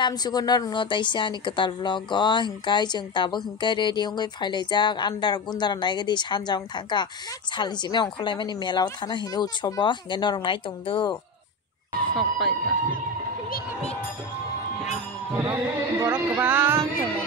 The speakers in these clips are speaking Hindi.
làm su con nor no tai sia ni katal vlog go hingkai jeng tabo hingkai ready ngai phailai jak andar gundar nai gadi sanjang thangka salni jime ongkholai mani melaw thana hine utsobo ngai norong nai tongdo sok pai ba borok gobang tongo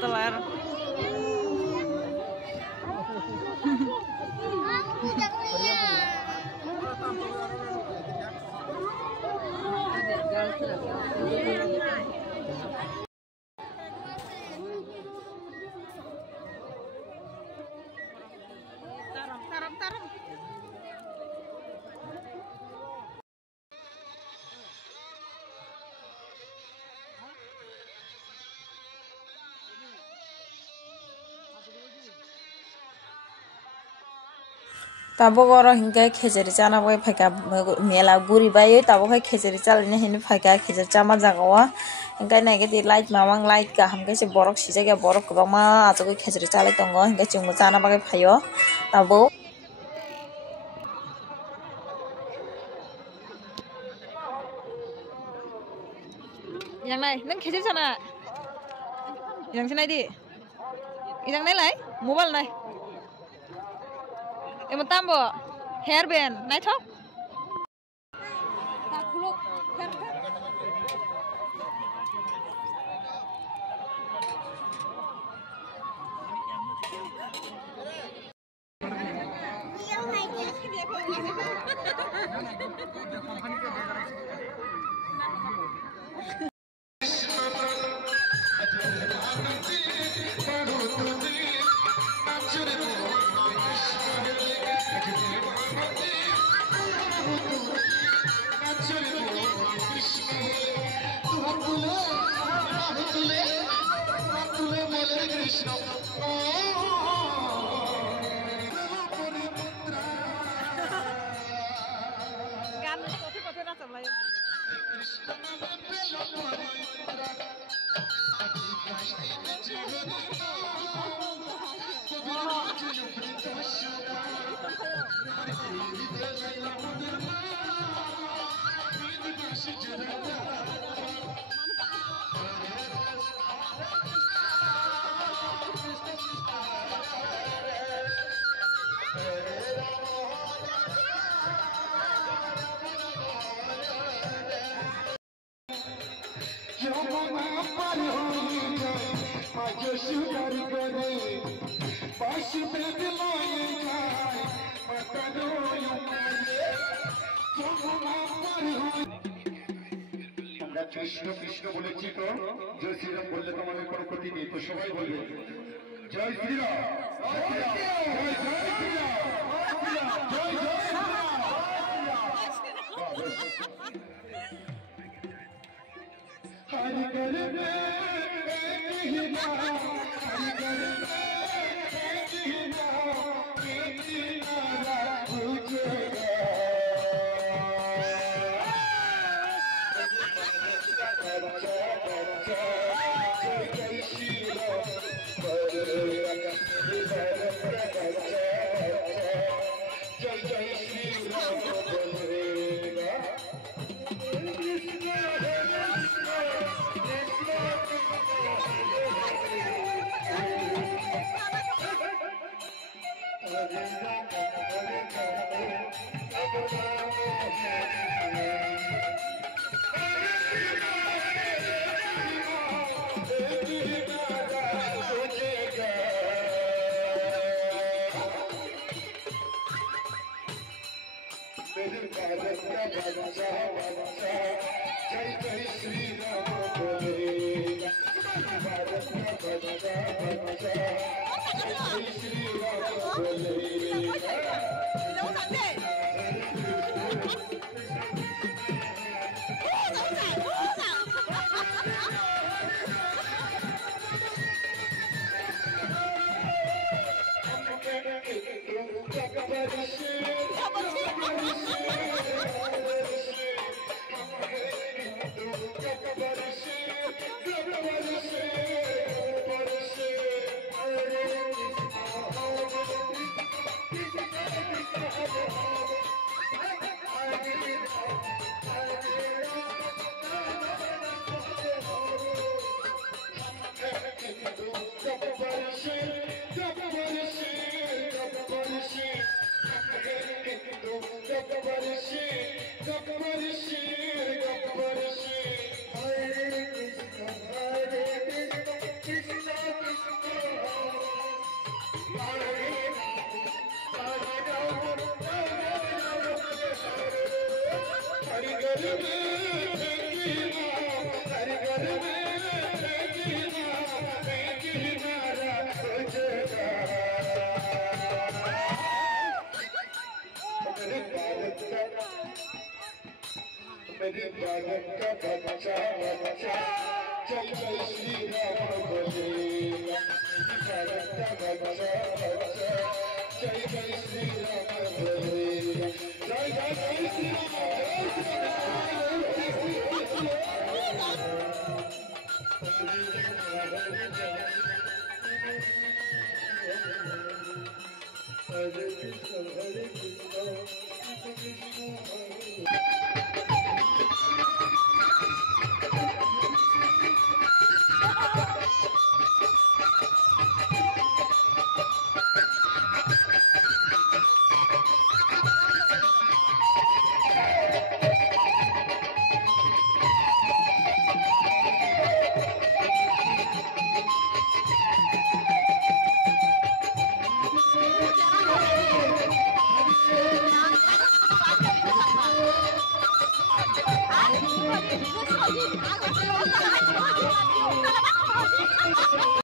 telar taram tabo goro hingkai khejeri chana bai phaika mela guri bai tabo khai khejeri chalini hine phaika khejeri chama jagao hingkai naigati light mamang light kaham kaise borok sijaga borok kwbangma achukgui khejeri chalai tongo hingkai chungbo chana bagai phaio tabo yang nai nang khejeri chana yang sinai di yang nai lai mobile nai Emang tambo hairband, naik top. Tak kuluk, Krishna Krishna बोले तो जय श्री राम बोलले तो हमारे কোনো ক্ষতি নেই তো সবাই বলবে জয় শ্রী রাম জয় জয় শ্রী রাম জয় জয় हरि कर में ही ना हरि कर में ही ना जय जय श्री राम बोल रे मेरे भारत का बच्चा बच्चा जय जय श्री राम बोले भारत का बच्चा बच्चा जय श्री राम बोले मेरे भारत का बच्चा बच्चा जय जय श्री राम बोले भारत का बच्चा बच्चा जय जय श्री राम बोले जय जय श्री I